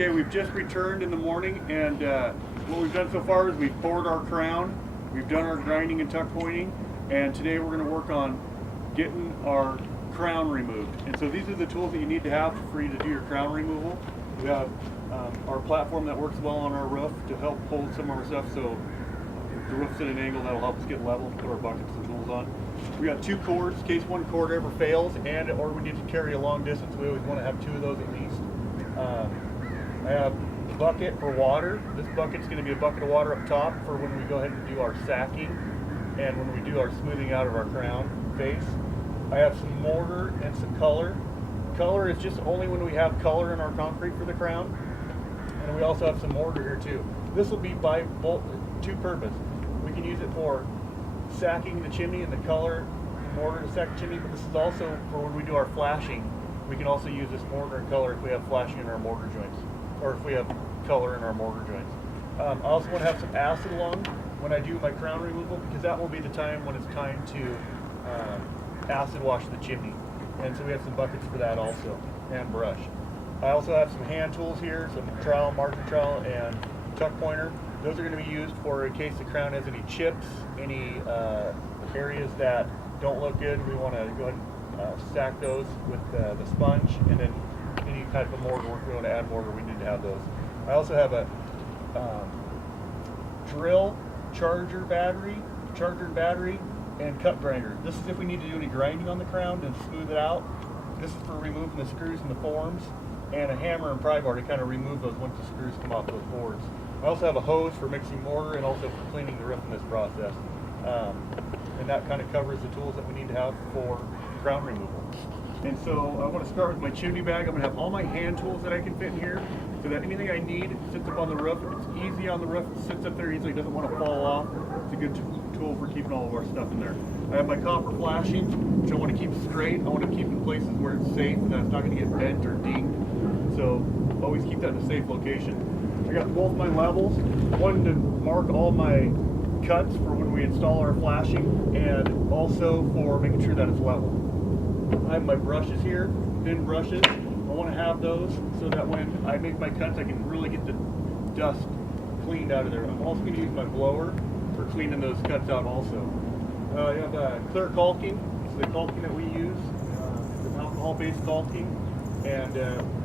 Okay, we've just returned in the morning, and what we've done so far is we've poured our crown, we've done our grinding and tuck pointing, and today we're going to work on getting our crown removed. And so these are the tools that you need to have for you to do your crown removal. We have our platform that works well on our roof to help hold some of our stuff, so the roof's at an angle that'll help us get level, put our buckets and tools on. We got 2 cords in case one cord ever fails, or we need to carry a long distance. We always want to have 2 of those at least. I have a bucket for water. This bucket's going to be a bucket of water up top for when we go ahead and do our sacking and when we do our smoothing out of our crown face. I have some mortar and some color. Color is just only when we have color in our concrete for the crown. And we also have some mortar here too. This will be by both 2 purpose. We can use it for sacking the chimney and the color mortar to sack the chimney, but this is also for when we do our flashing. We can also use this mortar and color if we have flashing in our mortar joints, or if we have color in our mortar joints. I also want to have some acid along when I do my crown removal, because that will be the time when it's time to acid wash the chimney. And so we have some buckets for that also, and brush. I also have some hand tools here, some trowel, marking trowel, and tuck pointer. Those are going to be used for in case the crown has any chips, any areas that don't look good. We want to go ahead and stack those with the sponge, and then any type of mortar, if we want to add mortar, we need to have those. I also have a drill, charger battery, and cup grinder. This is if we need to do any grinding on the crown and smooth it out. This is for removing the screws and the forms, and a hammer and pry bar to kind of remove those once the screws come off those boards. I also have a hose for mixing mortar and also for cleaning the roof in this process. And that kind of covers the tools that we need to have for crown removal. And so I want to start with my chimney bag. I'm going to have all my hand tools that I can fit in here, so that anything I need sits up on the roof. It's easy on the roof. It sits up there easily. It doesn't want to fall off. It's a good tool for keeping all of our stuff in there. I have my copper flashing, which I want to keep straight. I want to keep in places where it's safe and that it's not going to get bent or dinged. So always keep that in a safe location. I got both my levels, one to mark all my cuts for when we install our flashing, and also for making sure that it's level. I have my brushes here, thin brushes. I want to have those so that when I make my cuts, I can really get the dust cleaned out of there. I'm also going to use my blower for cleaning those cuts out also. I have clear caulking. It's the caulking that we use. It's an alcohol-based caulking, and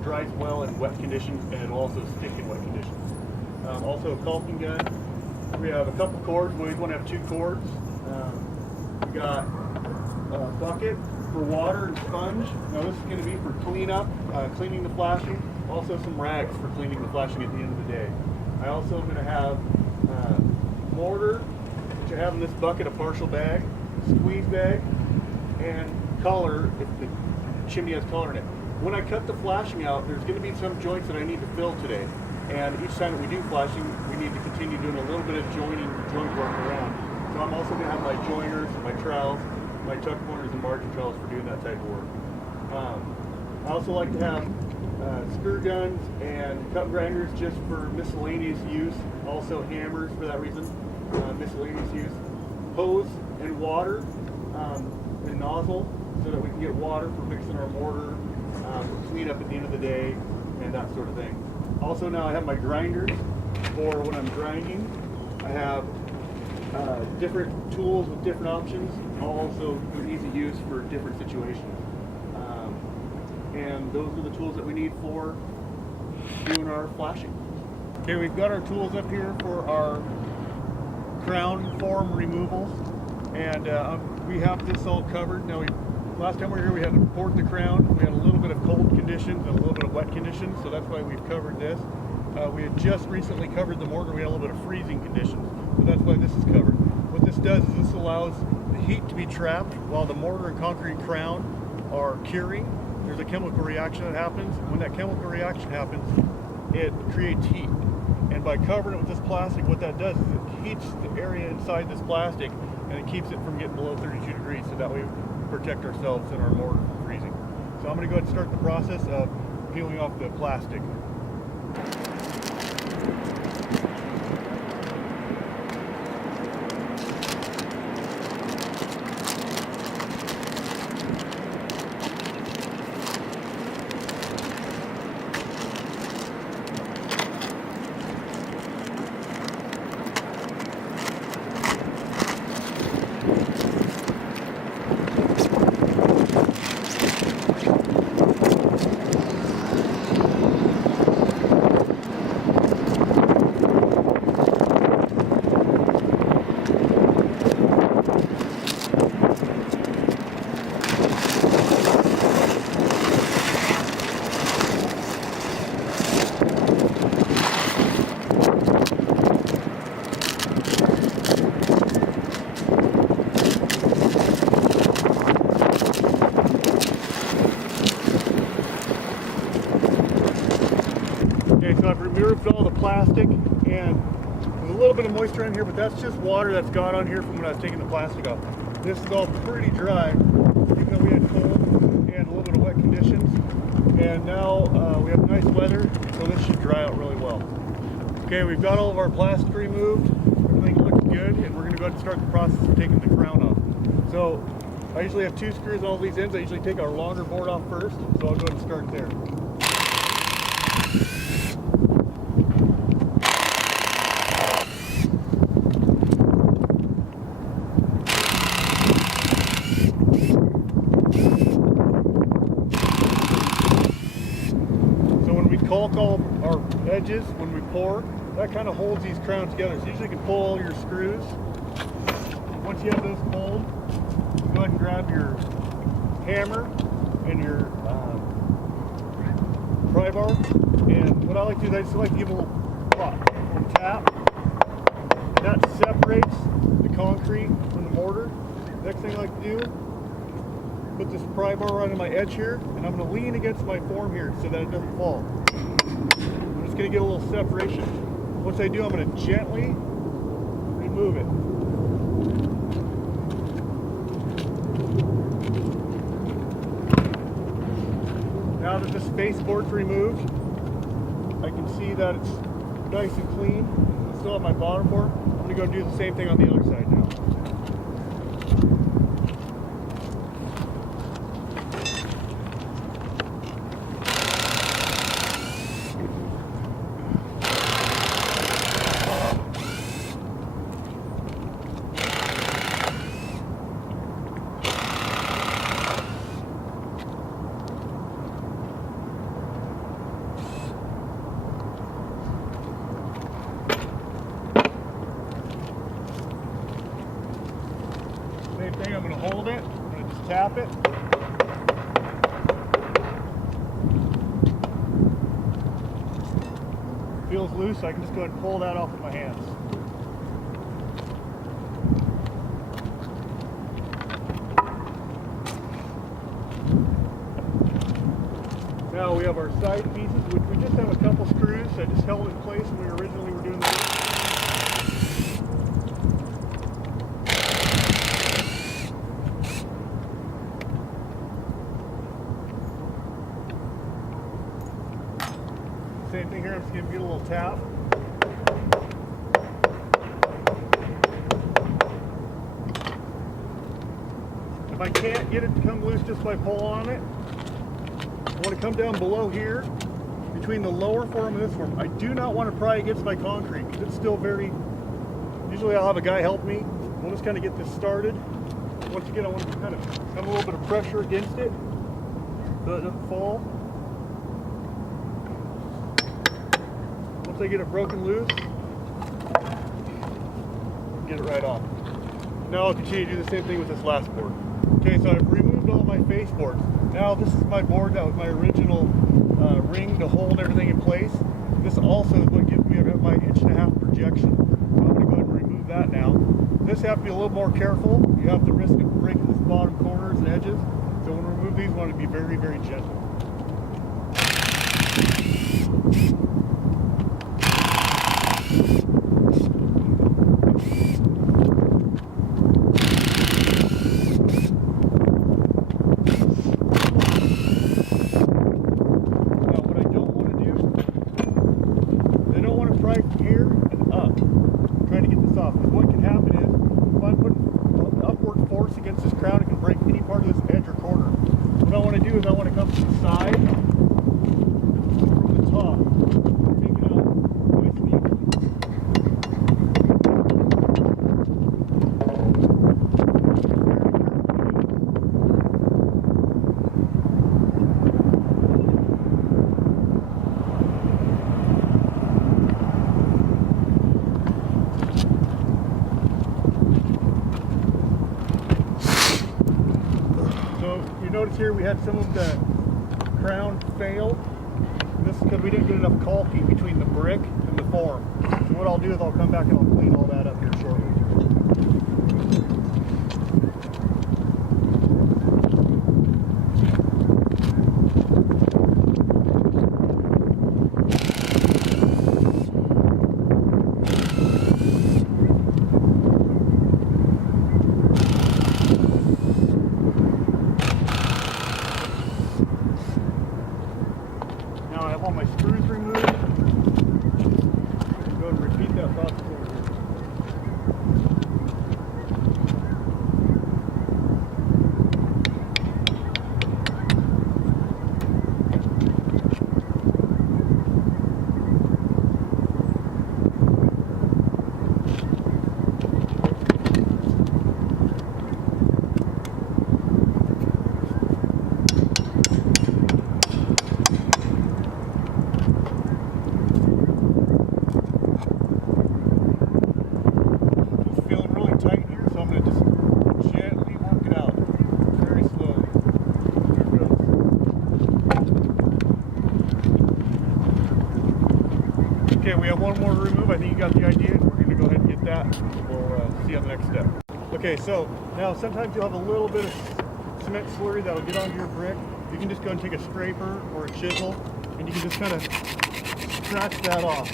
dries well in wet conditions, and it'll also stick in wet conditions. Also a caulking gun. We have a couple cords. We always want to have 2 cords. We got a bucket for water and sponge. Now this is going to be for cleanup, cleaning the flashing. Also some rags for cleaning the flashing at the end of the day. I also am going to have mortar, which I have in this bucket, a partial bag, squeeze bag, and color if the chimney has color in it. When I cut the flashing out, there's going to be some joints that I need to fill today. And each time that we do flashing, we need to continue doing a little bit of joint work around. So I'm also going to have my joiners, my trowels, my tuck pointers and margin trowels for doing that type of work. I also like to have screw guns and cup grinders just for miscellaneous use. Also hammers for that reason, miscellaneous use. Hose and water and nozzle so that we can get water for mixing our mortar, for cleanup at the end of the day, and that sort of thing. Also now I have my grinders for when I'm grinding. I have different tools with different options, also easy use for different situations. And those are the tools that we need for doing our flashing. Okay, we've got our tools up here for our crown form removals, and we have this all covered. Now, last time we were here, we had to port the crown. We had a little bit of cold conditions and a little bit of wet conditions, so that's why we've covered this. We had just recently covered the mortar. We had a little bit of freezing conditions, so that's why this is covered. What this does is this allows the heat to be trapped while the mortar and concrete crown are curing. There's a chemical reaction that happens. When that chemical reaction happens, it creates heat. And by covering it with this plastic, what that does is it heats the area inside this plastic, and it keeps it from getting below 32 degrees, so that way we protect ourselves and our mortar from freezing. So I'm going to go ahead and start the process of peeling off the plastic. I've removed all the plastic, and there's a little bit of moisture in here, but that's just water that's got on here from when I was taking the plastic off. This is all pretty dry, even though we had cold and a little bit of wet conditions. And now we have nice weather, so this should dry out really well. Okay, we've got all of our plastic removed. Everything looks good, and we're going to go ahead and start the process of taking the crown off. So I usually have 2 screws on all these ends. I usually take our longer board off first, so I'll go ahead and start there. Caulk all our edges when we pour. That kind of holds these crowns together. So usually you can pull all your screws. Once you have those pulled, go ahead and grab your hammer and your pry bar. And what I like to do is I just like to give a little pop, a little tap. And that separates the concrete from the mortar. Next thing I like to do, put this pry bar right on my edge here, and I'm going to lean against my form here so that it doesn't fall. I'm just going to get a little separation. Once I do, I'm going to gently remove it. Now that this baseboard's removed, I can see that it's nice and clean. I still have my bottom board. I'm going to go do the same thing on the other side now. Same thing, I'm going to hold it, I'm going to just tap it. It feels loose, so I can just go ahead and pull that off with my hands. Now we have our side pieces, which we just have a couple screws that just held in place when we originally were doing the work. Same thing here, I'm just going to get a little tap. If I can't get it to come loose just by pulling on it, I want to come down below here, between the lower form and this form. I do not want to pry against my concrete, because it's still very, usually I'll have a guy help me. We'll just kind of get this started. Once again, I want to kind of have a little bit of pressure against it, so it doesn't fall. Once I get it broken loose, get it right off. Now I'll continue to do the same thing with this last board. Okay, so I've removed all my face boards. Now this is my board that was my original ring to hold everything in place. This also is what gives me my 1.5-inch projection. So I'm going to go ahead and remove that now. This you have to be a little more careful. You have the risk of breaking the bottom corners and edges. So when we remove these, we want to be very, very gentle. Against this crown, it can break any part of this edge or corner. What I want to do is I want to come to the side from the top, take it out nice and evenly. Notice here we had some of the crown fail. This is because we didn't get enough caulking between the brick and the form. So what I'll do is I'll come back and I'll clean all that up here shortly. Now I have all my screws removed. Go and repeat that process over here. Okay, we have one more to remove. I think you got the idea. We're going to go ahead and get that. We'll see on the next step. Okay, so now sometimes you'll have a little bit of cement slurry that'll get onto your brick. You can just go and take a scraper or a chisel, and you can just kind of scratch that off.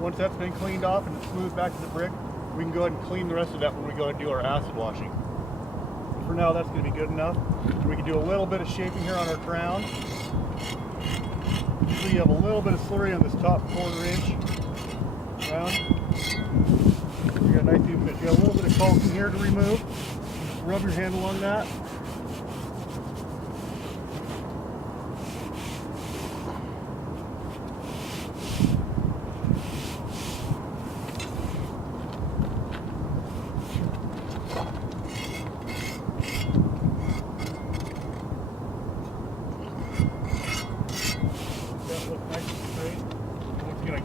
Once that's been cleaned off and it's smoothed back to the brick, we can go ahead and clean the rest of that when we go ahead and do our acid washing. For now, that's going to be good enough. We can do a little bit of shaping here on our crown. Usually you have a little bit of slurry on this top 1/4 inch crown. You got a nice even bit. You got a little bit of caulking here to remove. Just rub your hand along that.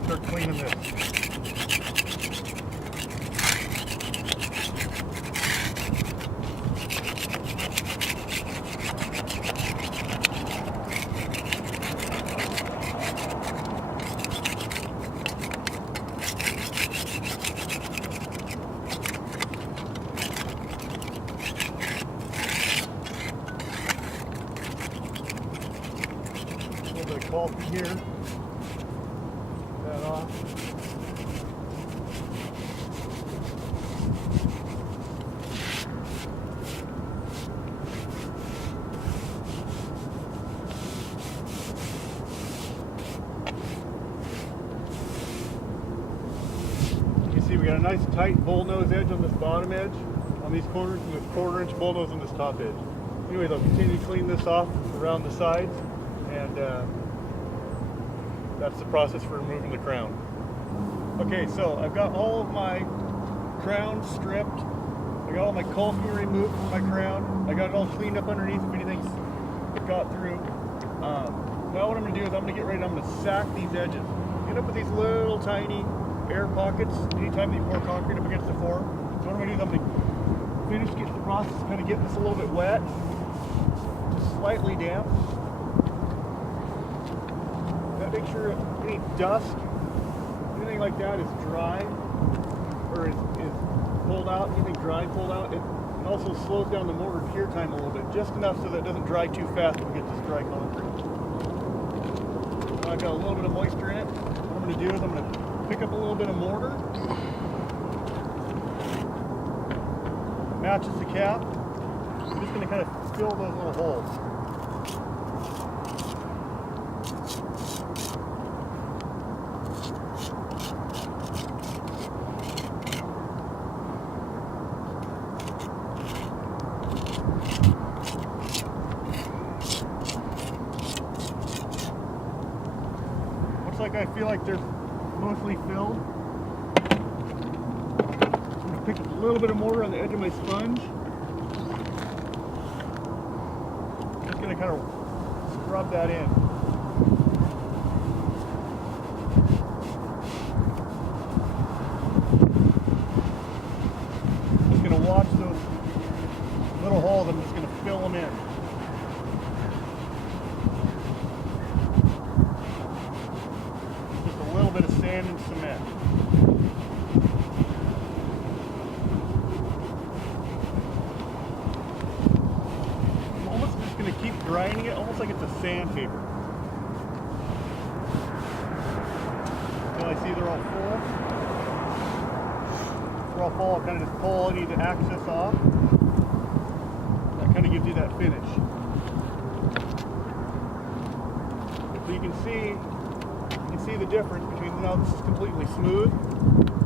Start cleaning this. A little bit of caulking here. That off. You can see we got a nice tight bullnose edge on this bottom edge, on these corners, and this 1/4 inch bullnose on this top edge. Anyway, they'll continue to clean this off around the sides, and that's the process for removing the crown. Okay, so I've got all of my crown stripped. I got all my caulking removed from my crown. I got it all cleaned up underneath if anything's got through. Now what I'm going to do is I'm going to get ready and I'm going to sack these edges. Get up with these little tiny air pockets anytime you pour concrete up against the form. So what I'm going to do is I'm going to finish getting the process, kind of getting this a little bit wet, just slightly damp. Make sure any dust, anything like that is dry or is pulled out, anything dry pulled out. It also slows down the mortar cure time a little bit, just enough so that it doesn't dry too fast when we get this dry concrete. Now I've got a little bit of moisture in it. What I'm going to do is I'm going to pick up a little bit of mortar, matches the cap. I'm just going to kind of fill those little holes. Like I feel like they're mostly filled. I'm going to pick up a little bit of mortar on the edge of my sponge. Just going to kind of scrub that in. Just going to watch those little holes. I'm just going to fill them in. Sand and cement. sandpaper. Until I see they're all full. If they're all full, I'll kind of just pull any of the excess off. That kind of gives you that finish. So you can see the difference between now this is completely smooth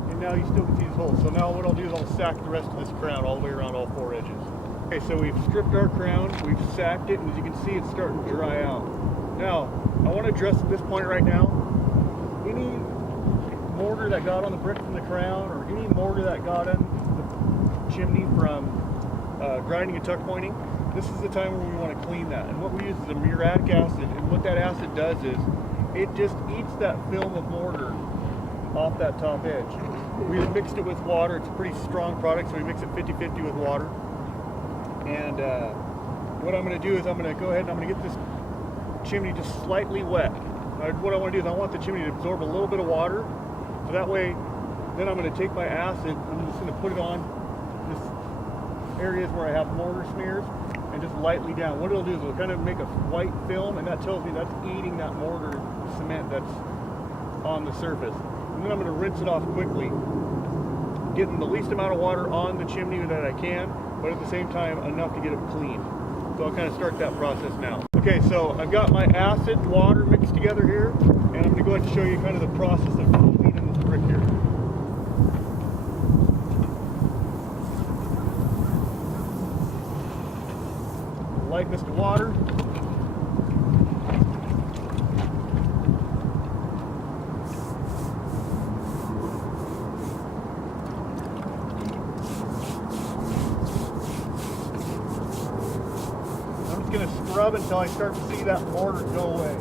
and now you still can see these holes. So now what I'll do is I'll sack the rest of this crown all the way around all 4 edges. Okay, so we've stripped our crown, we've sacked it, and as you can see it's starting to dry out. Now, I want to address at this point right now, any mortar that got on the brick from the crown or any mortar that got in the chimney from grinding and tuck pointing, this is the time where we want to clean that. And what we use is a muriatic acid, and what that acid does is it just eats that film of mortar off that top edge. We mixed it with water. It's a pretty strong product, so we mix it 50-50 with water. And what I'm going to do is I'm going to go ahead and I'm going to get this chimney just slightly wet. What I want to do is I want the chimney to absorb a little bit of water, so that way then I'm going to take my acid, I'm just going to put it on this areas where I have mortar smears and just lightly down. What it'll do is it'll kind of make a white film, and that tells me that's eating that mortar cement that's on the surface. And then I'm going to rinse it off quickly, getting the least amount of water on the chimney that I can, but at the same time enough to get it clean. So I'll kind of start that process now. Okay, so I've got my acid and water mixed together here, and I'm going to go ahead and show you kind of the process of cleaning this brick here. Light mist of water. I'm just going to scrub until I start to see that mortar go away.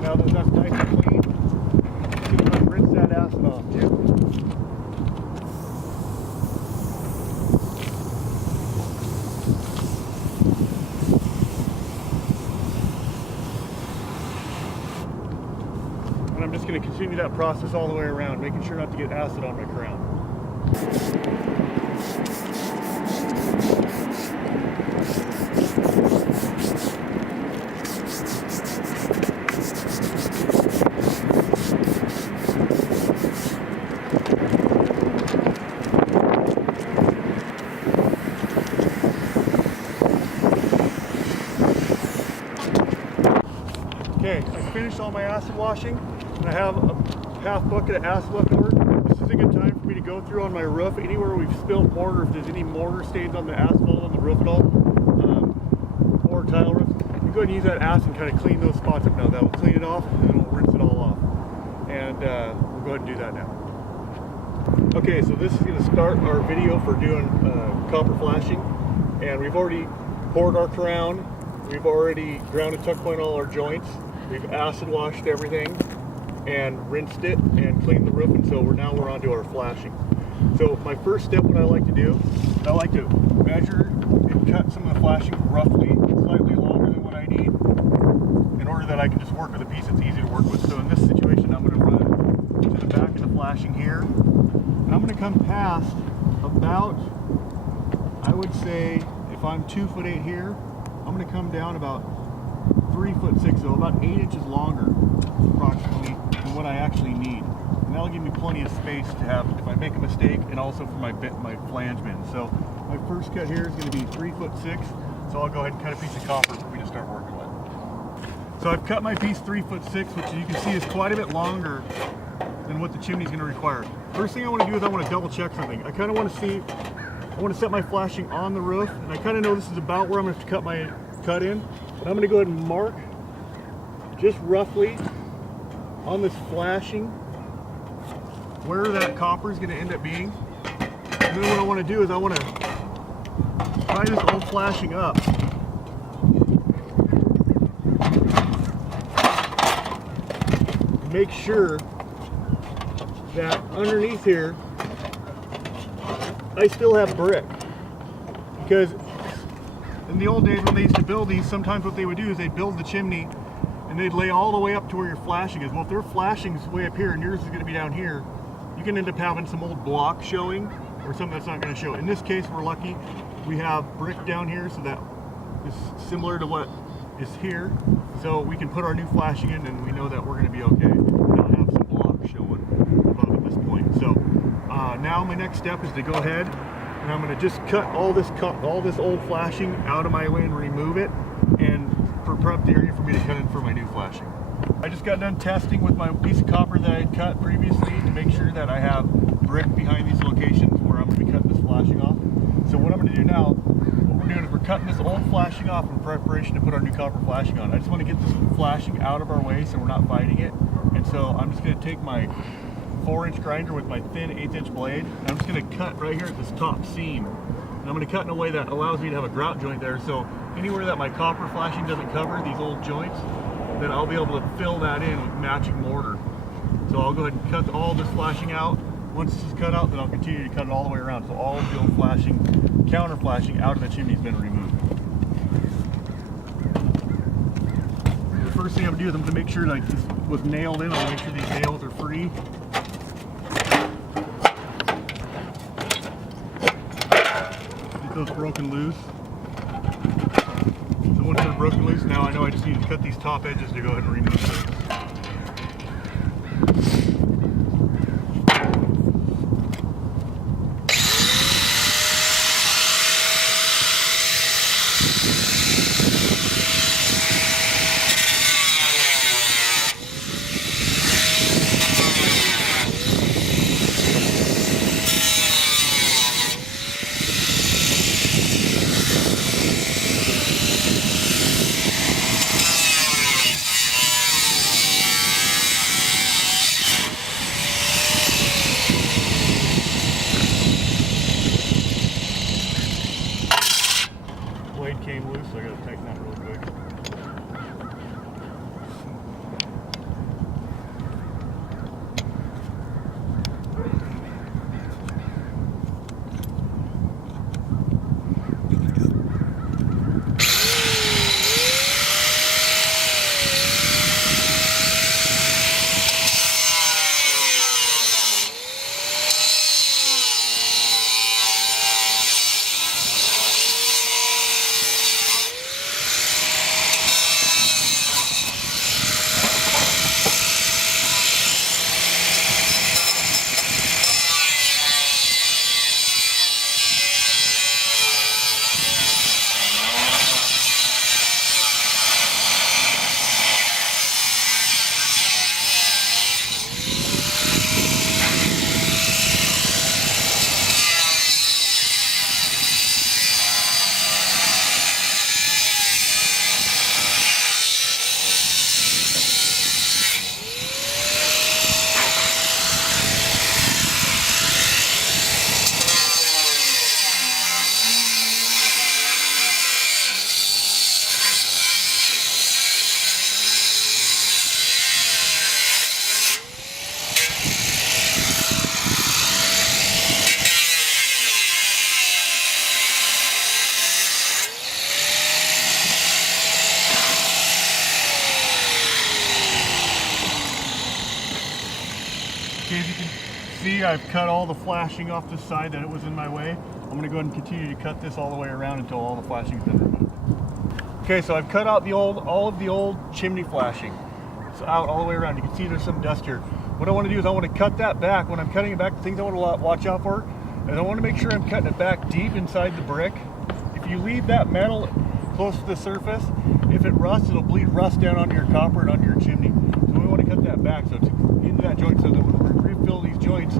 Now that that's nice and clean, I'm going to rinse that acid off gently. And I'm just going to continue that process all the way around, making sure not to get acid on my crown. Okay, I finished all my acid washing, and I have a half bucket of acid left over. This is a good time for me to go through on my roof, anywhere we've spilled mortar, if there's any mortar stains on the asphalt on the roof at all, or tile roofs. You go ahead and use that acid and kind of clean those spots up now. That will clean it off, and then we'll rinse it all off. And we'll go ahead and do that now. Okay, so this is going to start our video for doing copper flashing, and we've already poured our crown. We've already ground and tuck point all our joints. We've acid washed everything and rinsed it and cleaned the roof, and so we're on to our flashing. So my first step, what I like to do, I like to measure and cut some of the flashing roughly, slightly longer than what I need, in order that I can just work with a piece that's easy to work with. So in this situation, I'm going to run to the back of the flashing here, and I'm going to come past about, I would say, if I'm 2'8" here, I'm going to come down about 3'6", so about 8 inches longer, approximately, than what I actually need. And that'll give me plenty of space to have if I make a mistake, and also for my flange bend. So my first cut here is going to be 3'6", so I'll go ahead and cut a piece of copper for me to start working with. So I've cut my piece 3'6", which you can see is quite a bit longer than what the chimney is going to require. First thing I want to do is I want to double check something. I kind of want to see I want to set my flashing on the roof, and I kind of know this is about where I'm going to have to cut my cut in. But I'm going to go ahead and mark just roughly on this flashing where that copper is going to end up being. And then what I want to do is I want to tie this old flashing up. Make sure that underneath here I still have brick, because in the old days when they used to build these, sometimes what they would do is they'd build the chimney and they'd lay all the way up to where your flashing is. Well, if their flashing's way up here and yours is going to be down here, you can end up having some old block showing or something that's not going to show. In this case, we're lucky we have brick down here, so that is similar to what is here, so we can put our new flashing in and we know that we're going to be okay and not have some block showing above at this point. So now my next step is to go ahead and I'm going to just cut all this old flashing out of my way and remove it, and prep the area for me to cut in for my new flashing. I just got done testing with my piece of copper that I had cut previously to make sure that I have brick behind these locations where I'm going to be cutting this flashing off. So what I'm going to do now, what we're doing is we're cutting this old flashing off in preparation to put our new copper flashing on. I just want to get this flashing out of our way so we're not fighting it. And so I'm just going to take my 4-inch grinder with my thin 1/8-inch blade, and I'm just going to cut right here at this top seam. And I'm going to cut in a way that allows me to have a grout joint there, so anywhere that my copper flashing doesn't cover these old joints, then I'll be able to fill that in with matching mortar. So I'll go ahead and cut all this flashing out. Once this is cut out, then I'll continue to cut it all the way around, so all of the old flashing, counter flashing out of the chimney has been removed. The first thing I'm going to do is I'm going to make sure that this was nailed in. I'll make sure these nails are free. Get those broken loose. So once they're broken loose, now I know I just need to cut these top edges to go ahead and remove those. Blade came loose, so I gotta tighten that real quick. Okay, as you can see, I've cut all the flashing off this side that it was in my way. I'm going to go ahead and continue to cut this all the way around until all the flashing's been removed. Okay, so I've cut out all of the old chimney flashing. It's out all the way around. You can see there's some dust here. What I want to do is I want to cut that back. When I'm cutting it back, the things I want to watch out for is I want to make sure I'm cutting it back deep inside the brick. If you leave that metal close to the surface, if it rusts, it'll bleed rust down onto your copper and onto your chimney. So we want to cut that back so it's into that joint, so that when we refill these joints,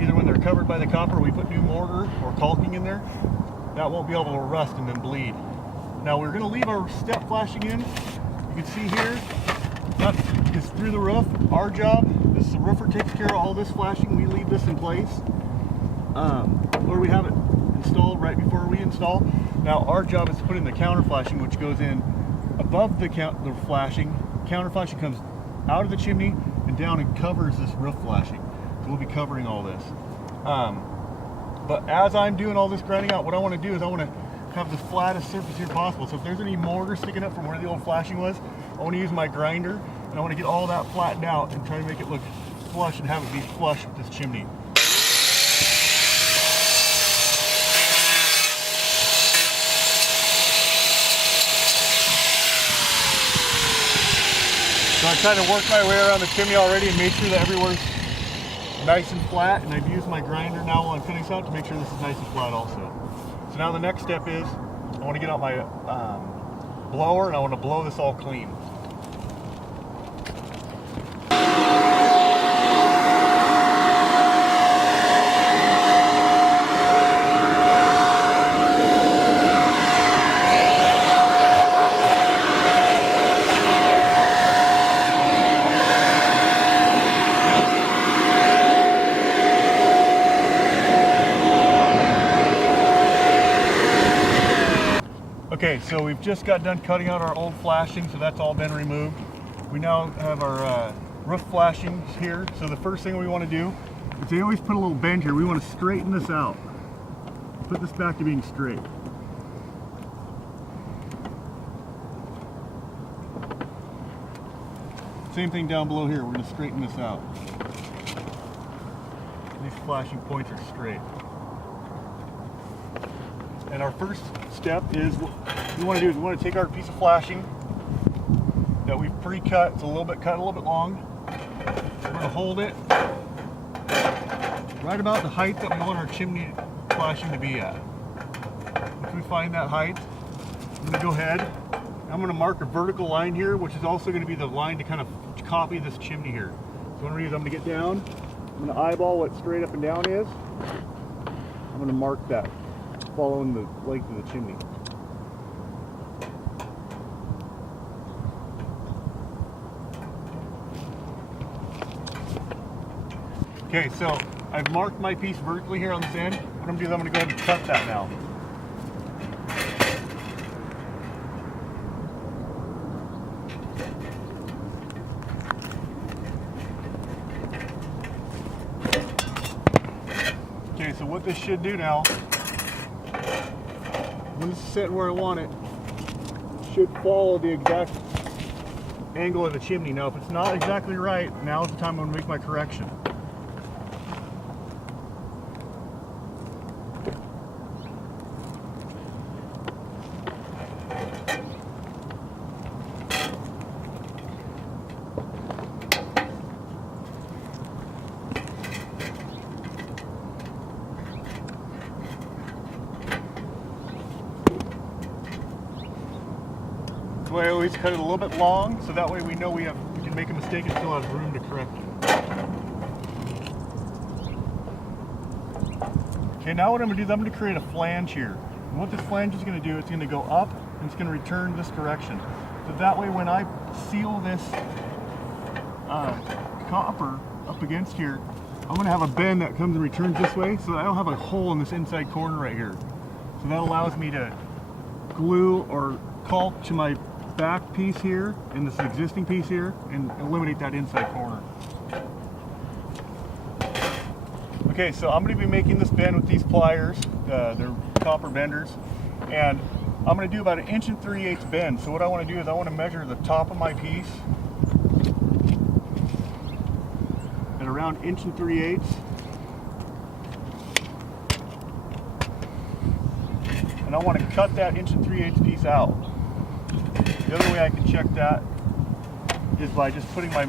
either when they're covered by the copper, we put new mortar or caulking in there, that won't be able to rust and then bleed. Now we're going to leave our step flashing in. You can see here, that is through the roof. Our job is the roofer takes care of all this flashing. We leave this in place, or we have it installed right before we install. Now our job is to put in the counter flashing, which goes in above the flashing. Counter flashing comes out of the chimney and down and covers this roof flashing. So we'll be covering all this. But as I'm doing all this grinding out, what I want to do is I want to have the flattest surface here possible. So if there's any mortar sticking up from where the old flashing was, I want to use my grinder and I want to get all that flattened out and try to make it look flush and have it be flush with this chimney. So I kind of worked my way around the chimney already and made sure that everywhere's nice and flat, and I've used my grinder now while I'm cutting this out to make sure this is nice and flat also. So now the next step is I want to get out my blower and I want to blow this all clean. Okay, so we've just got done cutting out our old flashing, so that's all been removed. We now have our roof flashings here. So the first thing we want to do is they always put a little bend here. We want to straighten this out. Put this back to being straight. Same thing down below here. We're going to straighten this out. These flashing points are straight. And our first step is what we want to do is we want to take our piece of flashing that we've pre-cut. It's a little bit cut, a little bit long. We're going to hold it right about the height that we want our chimney flashing to be at. Once we find that height, I'm going to go ahead. I'm going to mark a vertical line here, which is also going to be the line to kind of copy this chimney here. So what I'm going to do is I'm going to get down. I'm going to eyeball what straight up and down is. I'm going to mark that, following the length of the chimney. Okay, so I've marked my piece vertically here on this end. What I'm going to do is I'm going to go ahead and cut that now. Okay, so what this should do now, when it's sitting where I want it, should follow the exact angle of the chimney. Now if it's not exactly right, now is the time I'm going to make my correction. So I always cut it a little bit long, so that way we know we can make a mistake and still have room to correct it. Okay, now what I'm going to do is I'm going to create a flange here. And what this flange is going to do, it's going to go up and it's going to return this direction. So that way when I seal this copper up against here, I'm going to have a bend that comes and returns this way, so that I don't have a hole in this inside corner right here. So that allows me to glue or caulk to my back piece here and this existing piece here and eliminate that inside corner. Okay, so I'm going to be making this bend with these pliers. They're copper benders, and I'm going to do about 1 3/8 bend. So what I want to do is I want to measure the top of my piece at around 1 3/8. And I want to cut that 1 3/8 piece out. The other way I can check that is by just putting my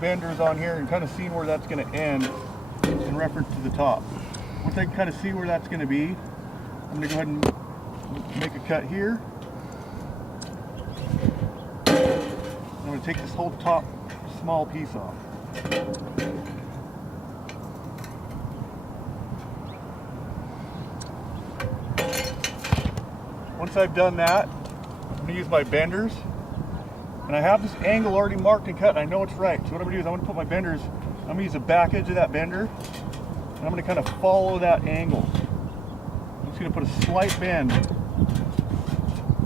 benders on here and kind of seeing where that's going to end in reference to the top. Once I can kind of see where that's going to be, I'm going to go ahead and make a cut here. I'm going to take this whole top small piece off. once I've done that, I'm going to use my benders. And I have this angle already marked and cut, and I know it's right. So what I'm going to do is I'm going to put my benders, I'm going to use the back edge of that bender, and I'm going to kind of follow that angle. I'm just going to put a slight bend,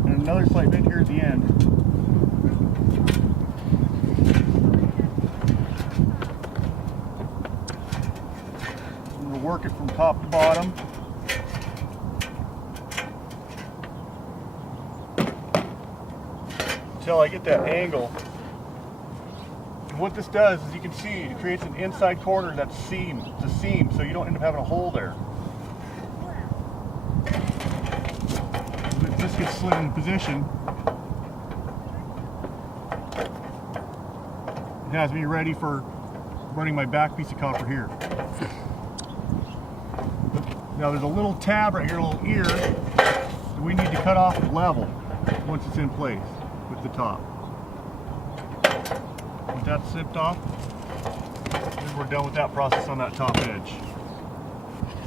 and another slight bend here at the end. I'm going to work it from top to bottom. Until I get that angle. And what this does is, you can see it creates an inside corner that's seam. It's a seam, so you don't end up having a hole there. If this gets slid in position, it has me ready for running my back piece of copper here. Now there's a little tab right here, a little ear, that we need to cut off and level once it's in place with the top. Once that's zipped off, then we're done with that process on that top edge.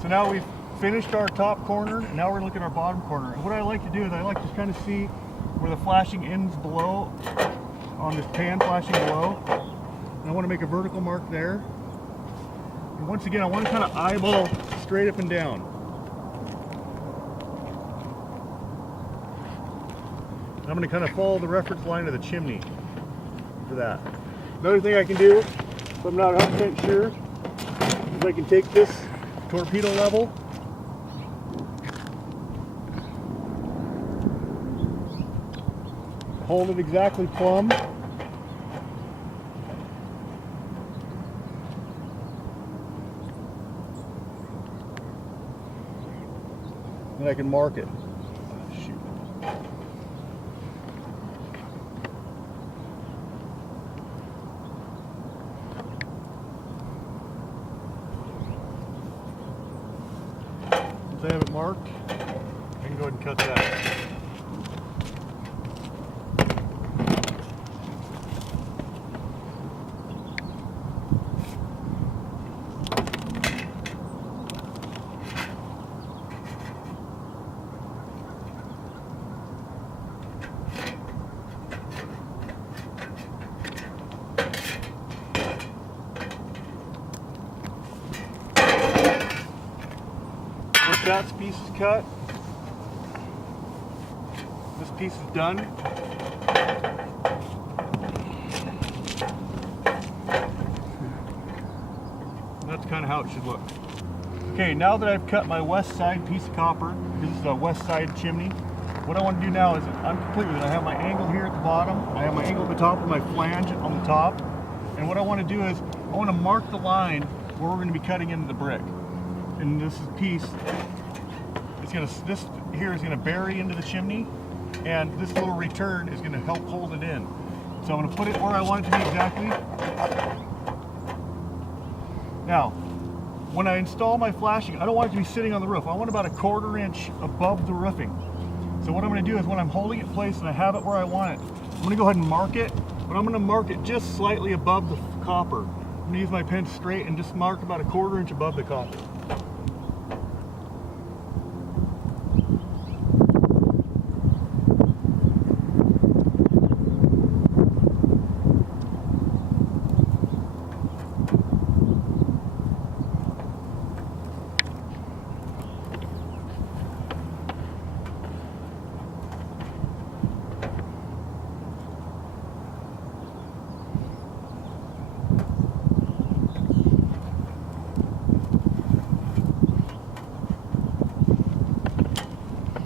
So now we've finished our top corner, and now we're looking at our bottom corner. And what I like to do is I like to kind of see where the flashing ends below, on this pan flashing below. And I want to make a vertical mark there. And once again, I want to kind of eyeball straight up and down. I'm going to kind of follow the reference line of the chimney for that. Another thing I can do, if I'm not 100% sure, is I can take this torpedo level, hold it exactly plumb, and I can mark it. Shoot. Once I have it marked, I can go ahead and cut that. That piece is cut. This piece is done. That's kind of how it should look. Okay, now that I've cut my west side piece of copper, this is a west side chimney, what I want to do now is I'm complete with it. I have my angle here at the bottom, I have my angle at the top with my flange on the top, and what I want to do is I want to mark the line where we're going to be cutting into the brick. And this piece, this here is going to bury into the chimney, and this little return is going to help hold it in. So I'm going to put it where I want it to be exactly. Now, when I install my flashing, I don't want it to be sitting on the roof. I want about a 1/4 inch above the roofing. So what I'm going to do is, when I'm holding it in place and I have it where I want it, I'm going to go ahead and mark it, but I'm going to mark it just slightly above the copper. I'm going to use my pen straight and just mark about a 1/4 inch above the copper.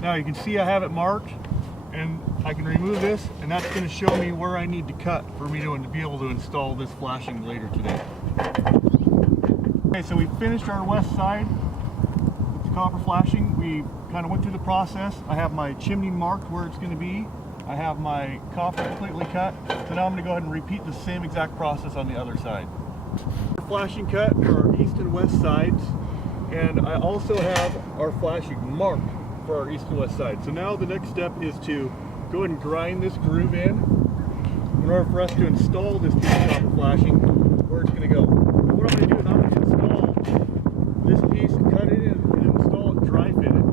Now you can see I have it marked, and I can remove this, and that's going to show me where I need to cut for me to be able to install this flashing later today. Okay, so we finished our west side with the copper flashing. We kind of went through the process. I have my chimney marked where it's going to be. I have my copper completely cut. So now I'm going to go ahead and repeat the same exact process on the other side. Flashing cut for our east and west sides, and I also have our flashing marked for our east and west side. So now the next step is to go ahead and grind this groove in order for us to install this piece of copper flashing where it's going to go. And what I'm going to do is I'm going to install this piece, cut it in, and install it dry fitted.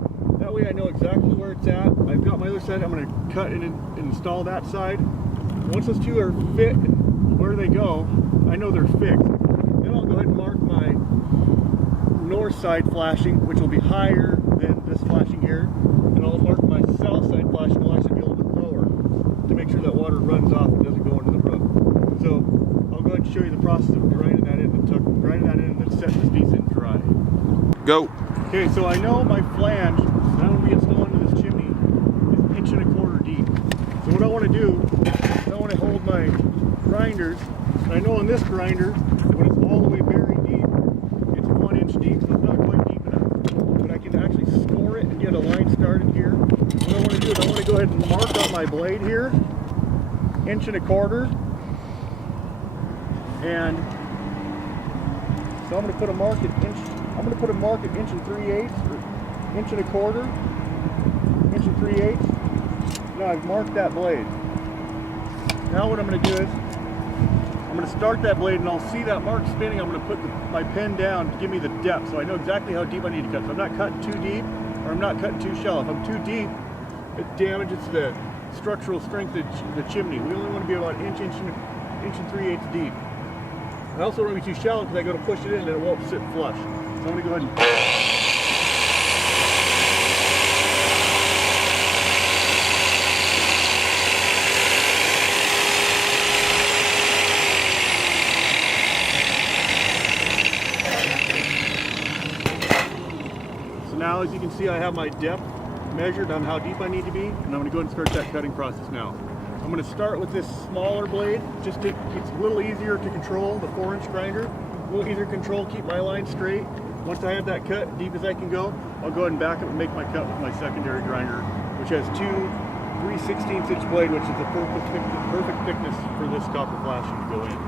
That way I know exactly where it's at. I've got got my other side. I'm going to cut and install that side. Once those two are fit where they go, I know they're fixed. Then I'll go ahead and mark my north side flashing, which will be higher than this flashing here. And I'll mark my south side flashing will actually be a little bit lower to make sure that water runs off and doesn't go into the roof. So I'll go ahead and show you the process of grinding that in and then setting this piece in dry. Go. Okay, so I know my flange that I'm going to be installing into this chimney is 1 1/4 deep. So what I want to do is I want to hold my grinders, and I know on this grinder that when it's all the way buried deep, it's 1 inch deep, so it's not quite deep enough. But I can actually score it and get a line started here. What I want to do is I want to go ahead and mark on my blade here, 1 1/4 inch. And so I'm going to put a mark at inch. I'm going to put a mark at 1 3/8 or 1 1/4 inch, 1 3/8. Now I've marked that blade. Now what I'm going to do is I'm going to start that blade, and I'll see that mark spinning. I'm going to put my pen down to give me the depth, so I know exactly how deep I need to cut. So I'm not cutting too deep, or I'm not cutting too shallow. If I'm too deep, it damages the structural strength of the chimney. We only want to be about 1 inch and 3/8 deep. I also don't want to be too shallow because I go to push it in and it won't sit flush. So I'm going to go ahead and now, as you can see, I have my depth measured on how deep I need to be, and I'm going to go ahead and start that cutting process now. I'm going to start with this smaller blade, it's a little easier to control, the 4-inch grinder, a little easier to control, keep my line straight. Once I have that cut deep as I can go, I'll go ahead and back up and make my cut with my secondary grinder, which has two 3/16 inch blade, which is the perfect thickness for this copper flashing to go in.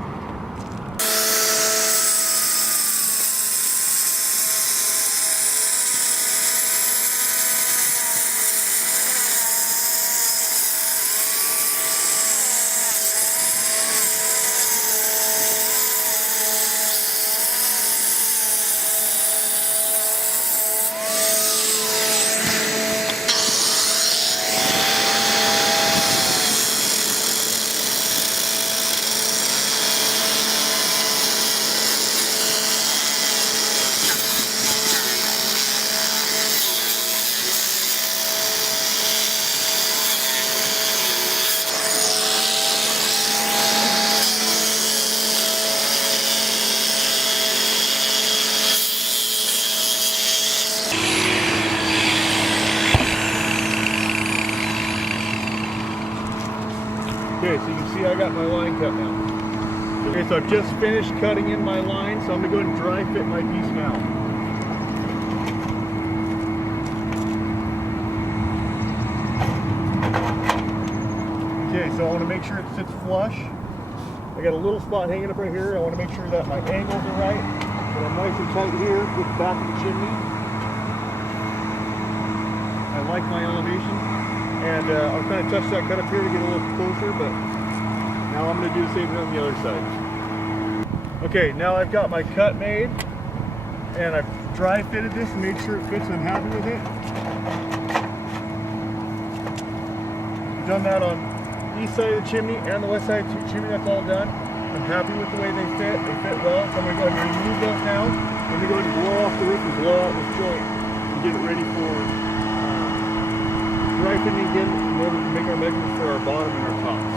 Okay, so you can see I got my line cut now. Okay, so I've just finished cutting in my line, so I'm going to go ahead and dry fit my piece now. Okay, so I want to make sure it sits flush. I got a little spot hanging up right here. I want to make sure that my angles are right, that I'm nice and tight here with the back of the chimney. I like my elevation. And I'll kind of touch that cut up here to get a little closer, but now I'm going to do the same thing on the other side. Okay, now I've got my cut made, and I've dry fitted this and made sure it fits, and I'm happy with it. I've done that on the east side of the chimney and the west side of the chimney, that's all done. I'm happy with the way they fit well, so I'm going to go ahead and remove those now. I'm going to go ahead and blow off the roof and blow out this joint and get it ready for dry fitting again in order to make our measurements for our bottom and our tops.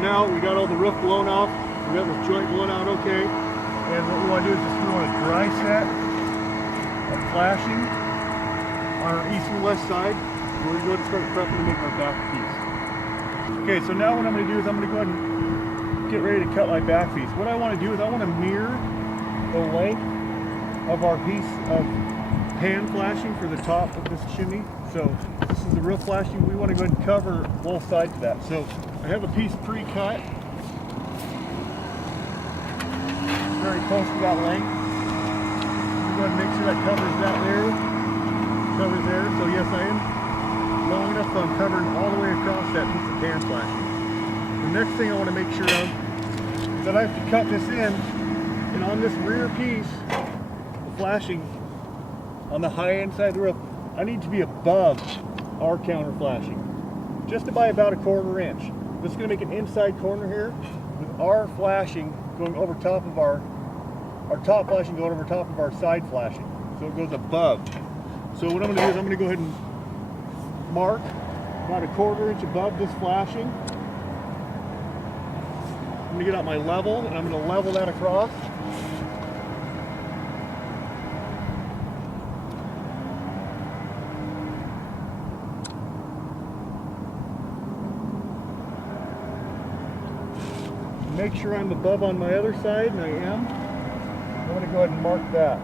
Now we got all the roof blown off, we got this joint blown out okay, and what we want to do is just throw in a dry set of flashing on our east and west side. We're going to go ahead and start prepping to make our back piece. Okay, so now what I'm going to do is I'm going to go ahead and get ready to cut my back piece. What I want to do is I want to mirror the length of our piece of pan flashing for the top of this chimney. So this is the roof flashing. We want to go ahead and cover both sides of that. So I have a piece pre-cut, very close to that length. I'm going to make sure that covers that there, covers there. So yes, I am long enough so I'm covering all the way across that piece of pan flashing. The next thing I want to make sure of is that I have to cut this in, and on this rear piece, the flashing on the high end side of the roof, I need to be above our counter flashing, just by about 1/4 inch. This is going to make an inside corner here with our flashing going over top of our top flashing going over top of our side flashing. So it goes above. So what I'm going to do is I'm going to go ahead and mark about 1/4 inch above this flashing. I'm going to get out my level and I'm going to level that across. Make sure I'm above on my other side, and I am. I'm going to go ahead and mark that.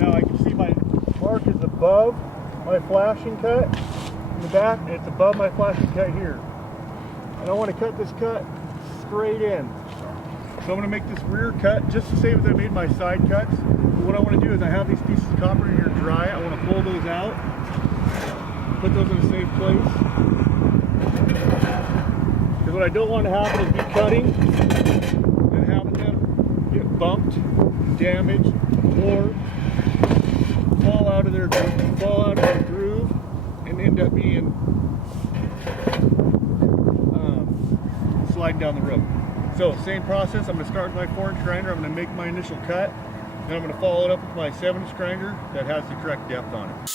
Now I can see my mark is above my flashing cut in the back, and it's above my flashing cut here. And I want to cut this cut straight in. So I'm going to make this rear cut just the same as I made my side cuts. But what I want to do is I have these pieces of copper in here dry. I want to pull those out, put those in a safe place. Because what I don't want to happen is be cutting and having them get bumped, damaged, or fall out of their groove and end up being sliding down the road. So same process. I'm going to start with my 4-inch grinder. I'm going to make my initial cut. Then I'm going to follow it up with my 7-inch grinder that has the correct depth on it.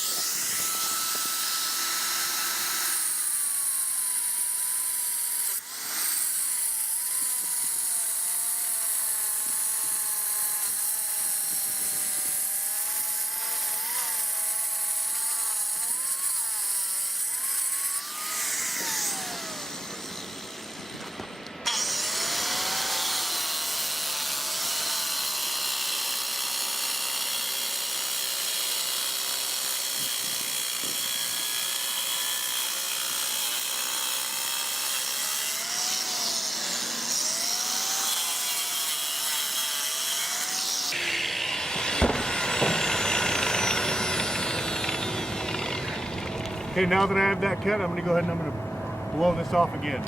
Okay, now that I have that cut, I'm going to go ahead and I'm going to blow this off again.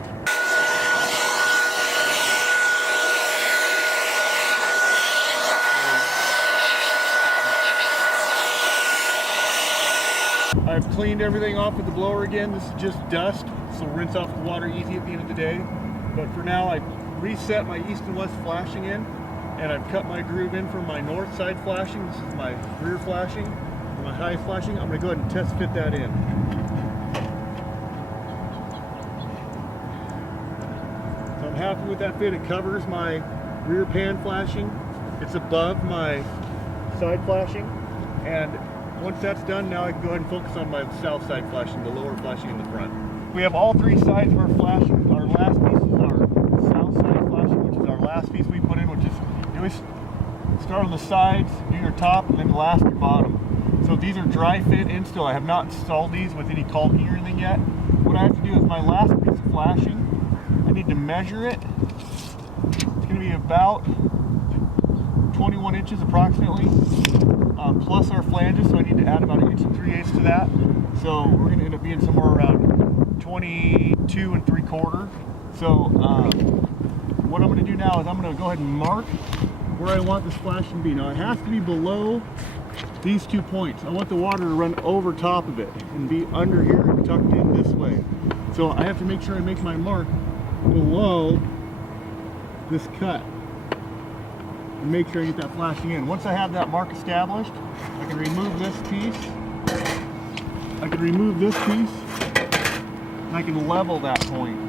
I've cleaned everything off with the blower again. This is just dust, so rinse off the water easy at the end of the day. But for now, I reset my east and west flashing in, and I've cut my groove in for my north side flashing. This is my rear flashing, my high flashing. I'm going to go ahead and test fit that in. So I'm happy with that fit. It covers my rear pan flashing. It's above my side flashing, and once that's done, now I can go ahead and focus on my south side flashing, the lower flashing in the front. We have all 3 sides of our flashing. Our last piece is our south side flashing, which is our last piece we put in, which is, you always start on the sides, do your top, and then last your bottom. So these are dry fit in still. I have not installed these with any caulking or anything yet. What I have to do is my last piece of flashing, I need to measure it. It's going to be about 21 inches approximately. Plus our flanges, so I need to add about 1 3/8 to that. So we're going to end up being somewhere around 22 3/4. So what I'm going to do now is I'm going to go ahead and mark where I want this flashing to be. Now it has to be below these 2 points. I want the water to run over top of it and be under here and tucked in this way. So I have to make sure I make my mark below this cut and make sure I get that flashing in. Once I have that mark established, I can remove this piece. I can remove this piece, and I can level that point.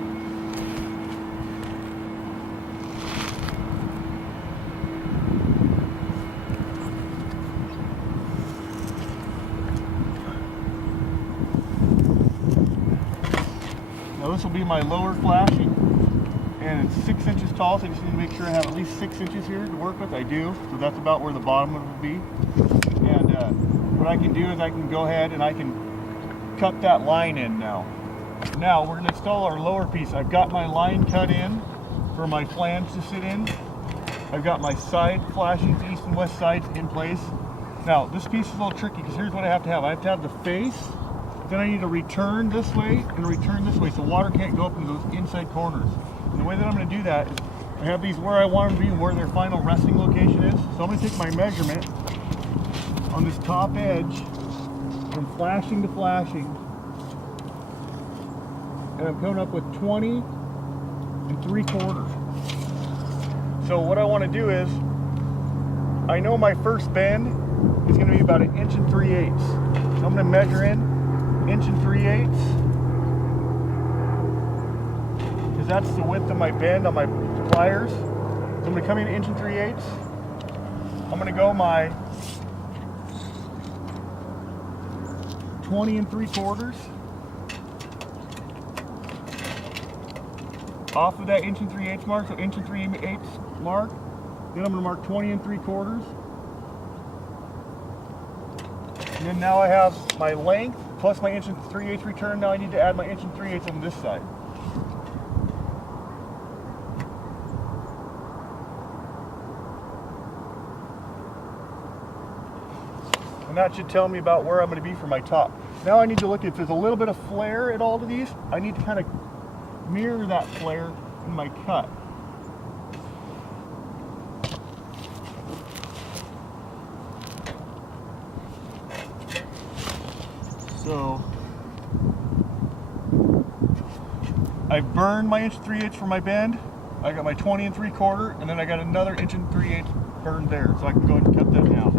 Now this will be my lower flashing, and it's 6 inches tall, so I just need to make sure I have at least 6 inches here to work with. I do, so that's about where the bottom of it will be. And what I can do is I can go ahead and I can cut that line in now. Now we're going to install our lower piece. I've got my line cut in for my flange to sit in. I've got my side flashings, east and west sides in place. Now this piece is a little tricky because here's what I have to have. I have to have the face, then I need to return this way and return this way so water can't go up into those inside corners. And the way that I'm going to do that is I have these where I want them to be and where their final resting location is. So I'm going to take my measurement on this top edge from flashing to flashing, and I'm coming up with 20 3/4. So what I want to do is, I know my first bend is going to be about 1 3/8 inches. So I'm going to measure in 1 3/8 inches, because that's the width of my bend on my pliers. So I'm going to come in 1 3/8 inches. I'm going to go my 20 3/4 off of that 1 3/8 mark, so 1 3/8 mark. Then I'm going to mark 20 3/4. And then now I have my length plus my 1 3/8 return. Now I need to add my 1 3/8 on this side. And that should tell me about where I'm going to be for my top. Now I need to look if there's a little bit of flare at all to these. I need to kind of mirror that flare in my cut. So I've burned my 1 3/8 for my bend. I got my 20 3/4, and then I got another 1 3/8 burned there. So I can go ahead and cut that now.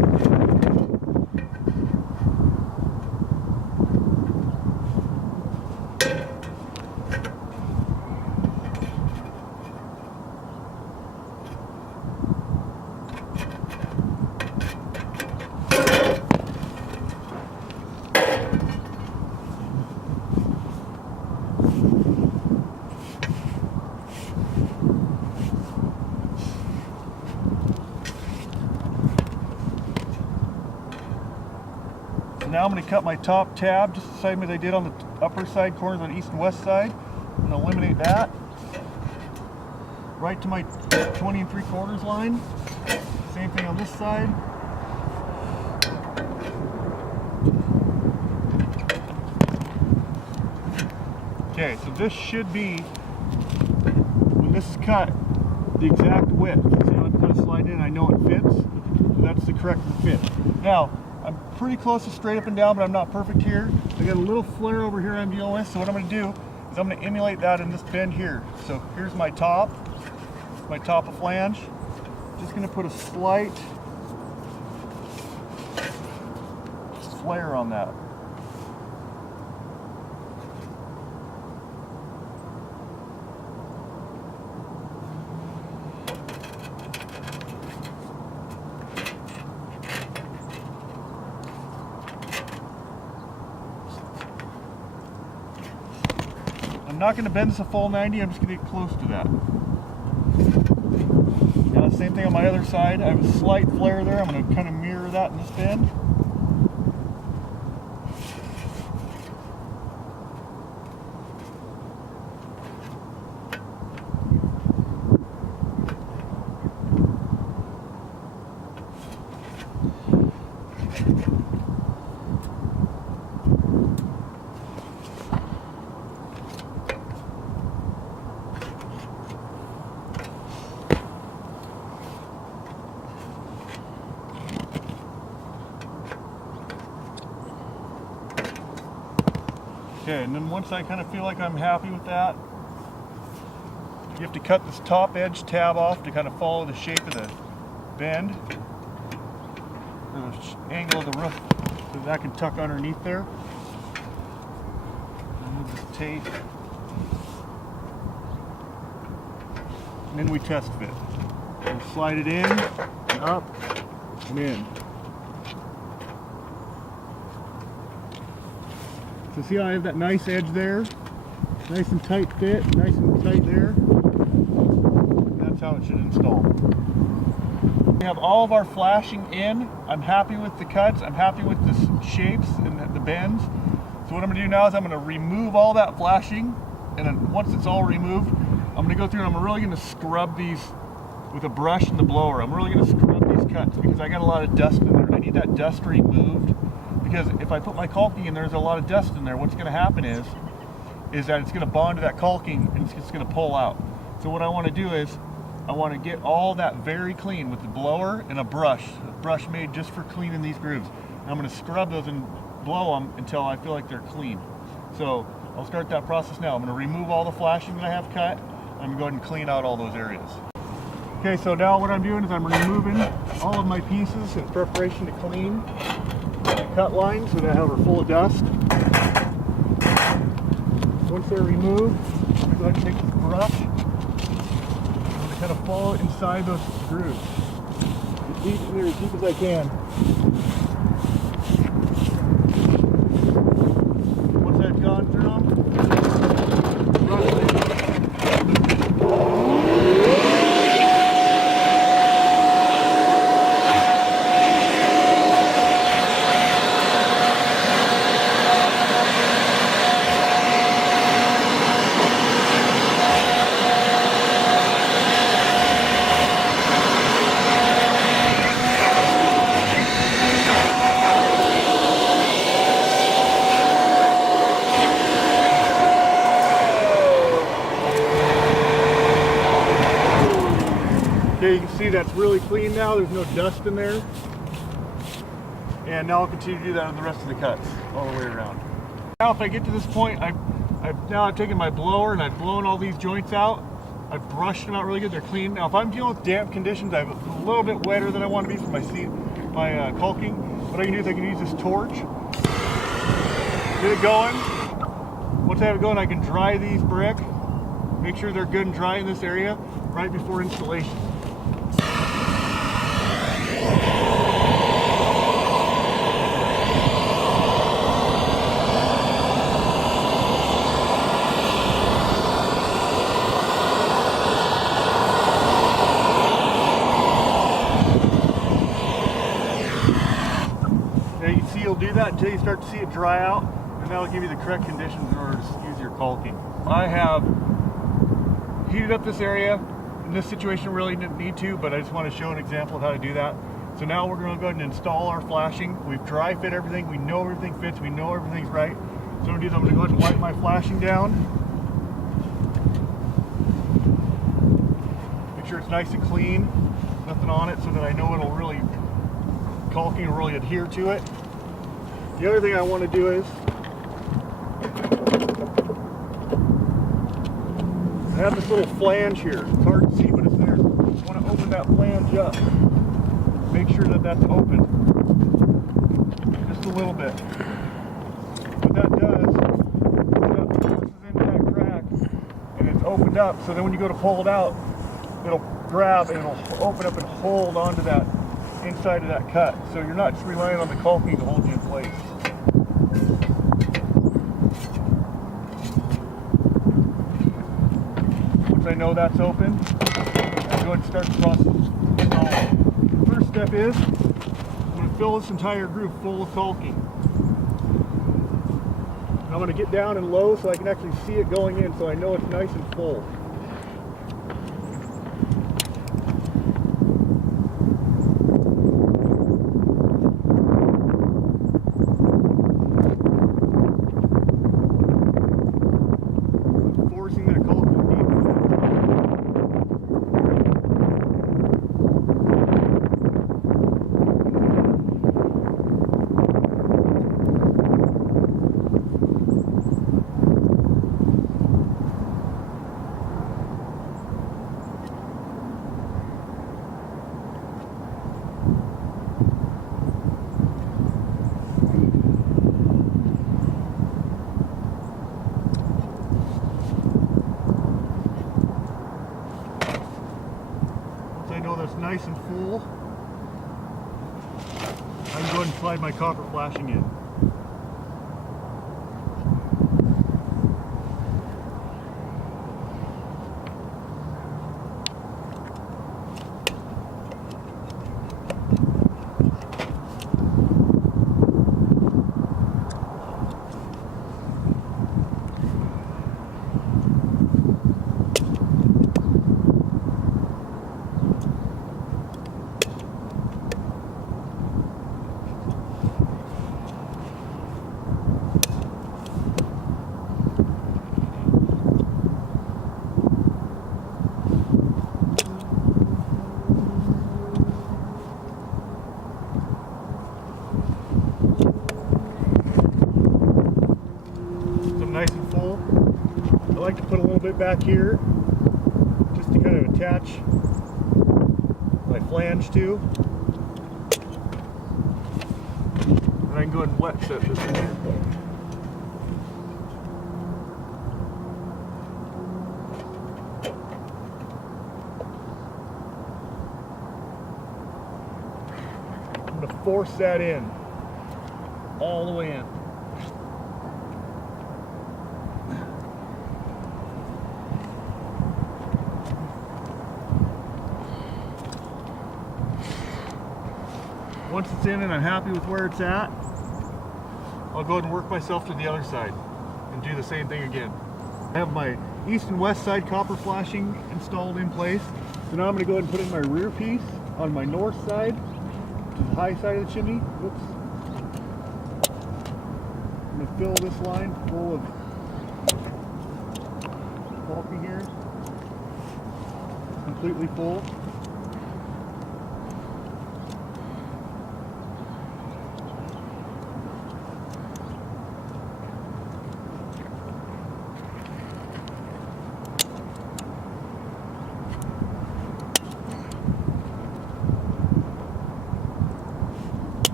Now I'm going to cut my top tab just the same as I did on the upper side corners on the east and west side. I'm going to eliminate that. Right to my 20 3/4 line. Same thing on this side. Okay, so this should be, when this is cut, the exact width. See how I'm kind of slide in, I know it fits. So that's the correct fit. Now, I'm pretty close to straight up and down, but I'm not perfect here. I got a little flare over here I'm dealing with, so what I'm going to do is I'm going to emulate that in this bend here. So here's my top of flange. Just going to put a slight flare on that. I'm not going to bend this a full 90, I'm just going to get close to that. Now the same thing on my other side, I have a slight flare there, I'm going to kind of mirror that in this bend. Okay, and then once I kind of feel like I'm happy with that, you have to cut this top edge tab off to kind of follow the shape of the bend, or the angle of the roof, so that can tuck underneath there. Remove this tape. And then we test fit. We'll slide it in, and up, and in. So see how I have that nice edge there? Nice and tight fit, nice and tight there. That's how it should install. We have all of our flashing in. I'm happy with the cuts. I'm happy with this shapes and the bends. So what I'm going to do now is I'm going to remove all that flashing, and then once it's all removed, I'm going to go through and I'm really going to scrub these with a brush and the blower. I'm really going to scrub these cuts because I got a lot of dust in there. I need that dust removed, because if I put my caulking in, there's a lot of dust in there. What's going to happen is that it's going to bond to that caulking and it's just going to pull out. So what I want to do is I want to get all that very clean with the blower and a brush made just for cleaning these grooves. And I'm going to scrub those and blow them until I feel like they're clean. So I'll start that process now. I'm going to remove all the flashing that I have cut. I'm going to go ahead and clean out all those areas. Okay, so now what I'm doing is I'm removing all of my pieces in preparation to clean the cut lines that I have are full of dust. Once they're removed, I'm going to go ahead and take this brush and kind of follow it inside those grooves. As deep in there as deep as I can. Once I've gone through them, brush it. Okay, you can see that's really clean now. There's no dust in there. And now I'll continue to do that on the rest of the cuts all the way around. Now if I get to this point, I've taken my blower and I've blown all these joints out. I've brushed them out really good, they're clean. Now if I'm dealing with damp conditions, I'm a little bit wetter than I want to be for my caulking. What I can do is I can use this torch, get it going. Once I have it going, I can dry these brick, make sure they're good and dry in this area right before installation. You'll do that until you start to see it dry out, and that'll give you the correct conditions in order to use your caulking. I have heated up this area. In this situation, really didn't need to, but I just want to show an example of how to do that. So now we're going to go ahead and install our flashing. We've dry fit everything. We know everything fits. We know everything's right. So I'm going to go ahead and wipe my flashing down. Make sure it's nice and clean, nothing on it, so that I know caulking will really adhere to it. The other thing I want to do is I have this little flange here. It's hard to see, but it's there. I want to open that flange up. Make sure that that's open. Just a little bit. What that does, that forces into that crack, and it's opened up, so then when you go to pull it out, it'll grab and it'll open up and hold onto that inside of that cut. So you're not just relying on the caulking to hold you in place. Once I know that's open, I'll go ahead and start the process. The first step is I'm going to fill this entire groove full of caulking. And I'm going to get down and low so I can actually see it going in, so I know it's nice and full. That's nice and full. I can go ahead and slide my copper flashing in. back here just to kind of attach my flange to. And I can go ahead and wet set this in here. I'm going to force that in, all the way in. Once it's in and I'm happy with where it's at, I'll go ahead and work myself to the other side and do the same thing again. I have my east and west side copper flashing installed in place. So now I'm going to go ahead and put in my rear piece on my north side, to the high side of the chimney. Whoops. I'm going to fill this line full of caulking here. Completely full.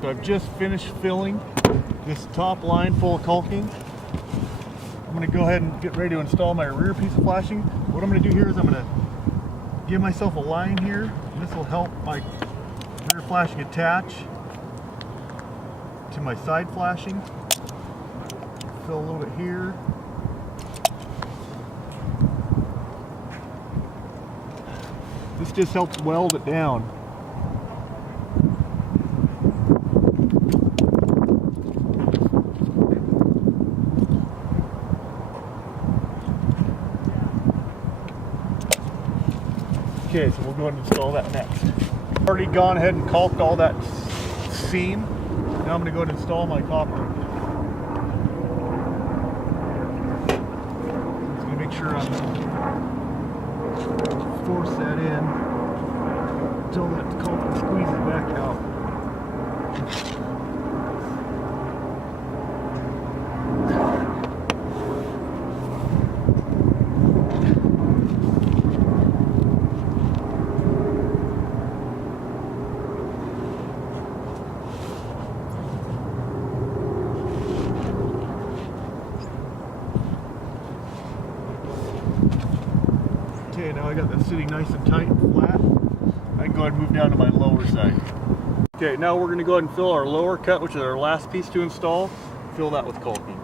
So I've just finished filling this top line full of caulking. I'm going to go ahead and get ready to install my rear piece of flashing. What I'm going to do here is I'm going to give myself a line here, and this will help my rear flashing attach to my side flashing. Fill a little bit here. This just helps weld it down. Okay, so we'll go ahead and install that next. Already gone ahead and caulked all that seam. Now I'm going to go ahead and install my copper. Just going to make sure I'm force that in until that copper squeezes back out. Okay, now I got that sitting nice and tight and flat. I can go ahead and move down to my lower side. Okay, now we're going to go ahead and fill our lower cut, which is our last piece to install. Fill that with caulking.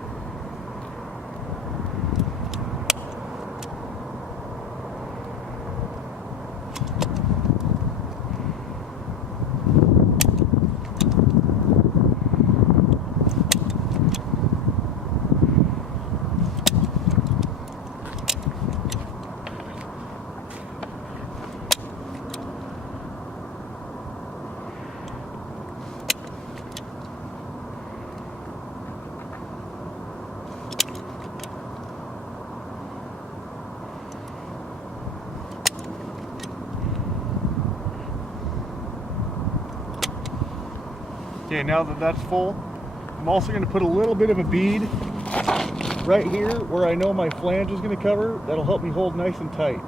Okay, now that that's full, I'm also going to put a little bit of a bead right here where I know my flange is going to cover. That'll help me hold nice and tight.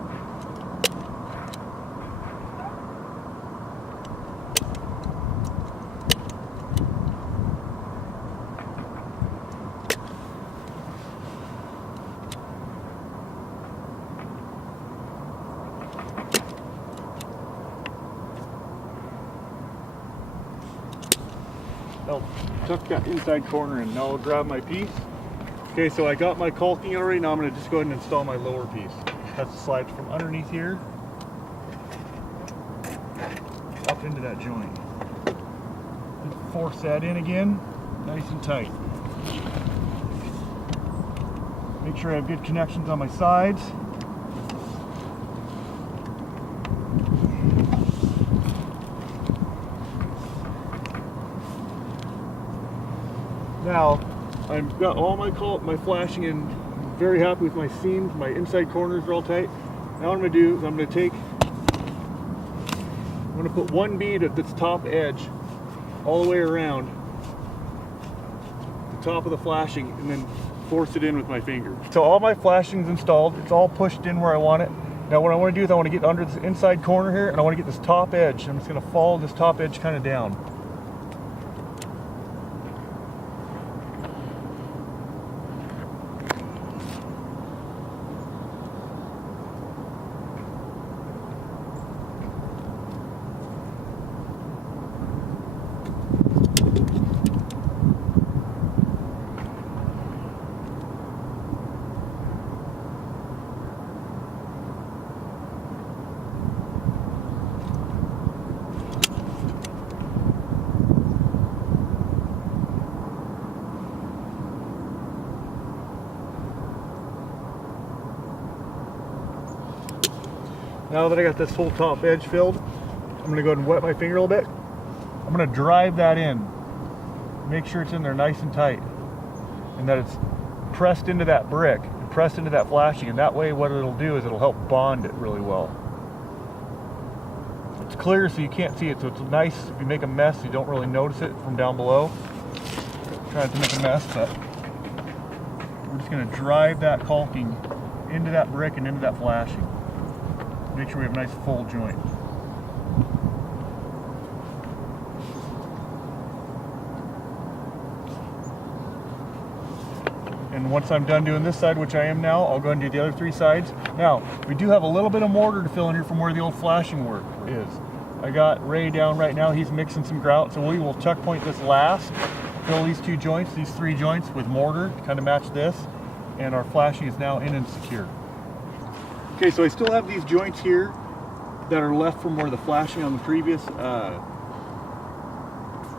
I'll tuck that inside corner in. Now I'll grab my piece. Okay, so I got my caulking already. Now I'm going to just go ahead and install my lower piece. That's the slide from underneath here up into that joint. Force that in again, nice and tight. Make sure I have good connections on my sides. Now, I've got all my flashing in, very happy with my seams, my inside corners are all tight. Now what I'm going to do is I'm going to put one bead at this top edge all the way around the top of the flashing and then force it in with my finger. So all my flashing's installed. It's all pushed in where I want it. Now what I want to do is I want to get under this inside corner here, and I want to get this top edge. I'm just going to follow this top edge kind of down. Now that I got this whole top edge filled, I'm going to go ahead and wet my finger a little bit. I'm going to drive that in. Make sure it's in there nice and tight. And that it's pressed into that brick, and pressed into that flashing. And that way what it'll do is it'll help bond it really well. It's clear so you can't see it, so it's nice if you make a mess, you don't really notice it from down below. Try not to make a mess, but we're just going to drive that caulking into that brick and into that flashing. Make sure we have a nice full joint. And once I'm done doing this side, which I am now, I'll go and do the other three sides. Now, we do have a little bit of mortar to fill in here from where the old flashing work is. I got Ray down right now, he's mixing some grout, so we will chuck point this last, fill these two joints, these three joints with mortar to kind of match this, and our flashing is now in and secure. Okay, so I still have these joints here that are left from where the flashing on the previous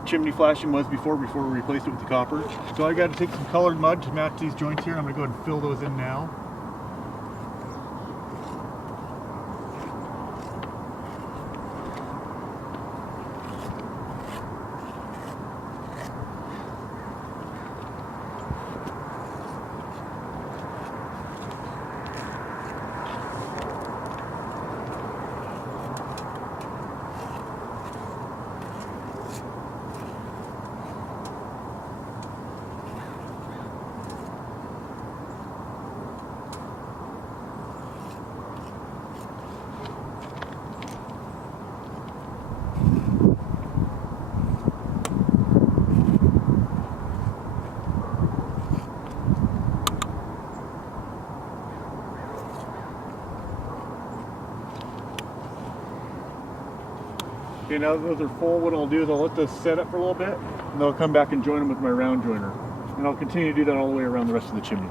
chimney flashing was before we replaced it with the copper. So I got to take some colored mud to match these joints here. I'm going to go ahead and fill those in now. Okay, now that those are full, what I'll do is I'll let those set up for a little bit, and then I'll come back and join them with my round joiner. And I'll continue to do that all the way around the rest of the chimney.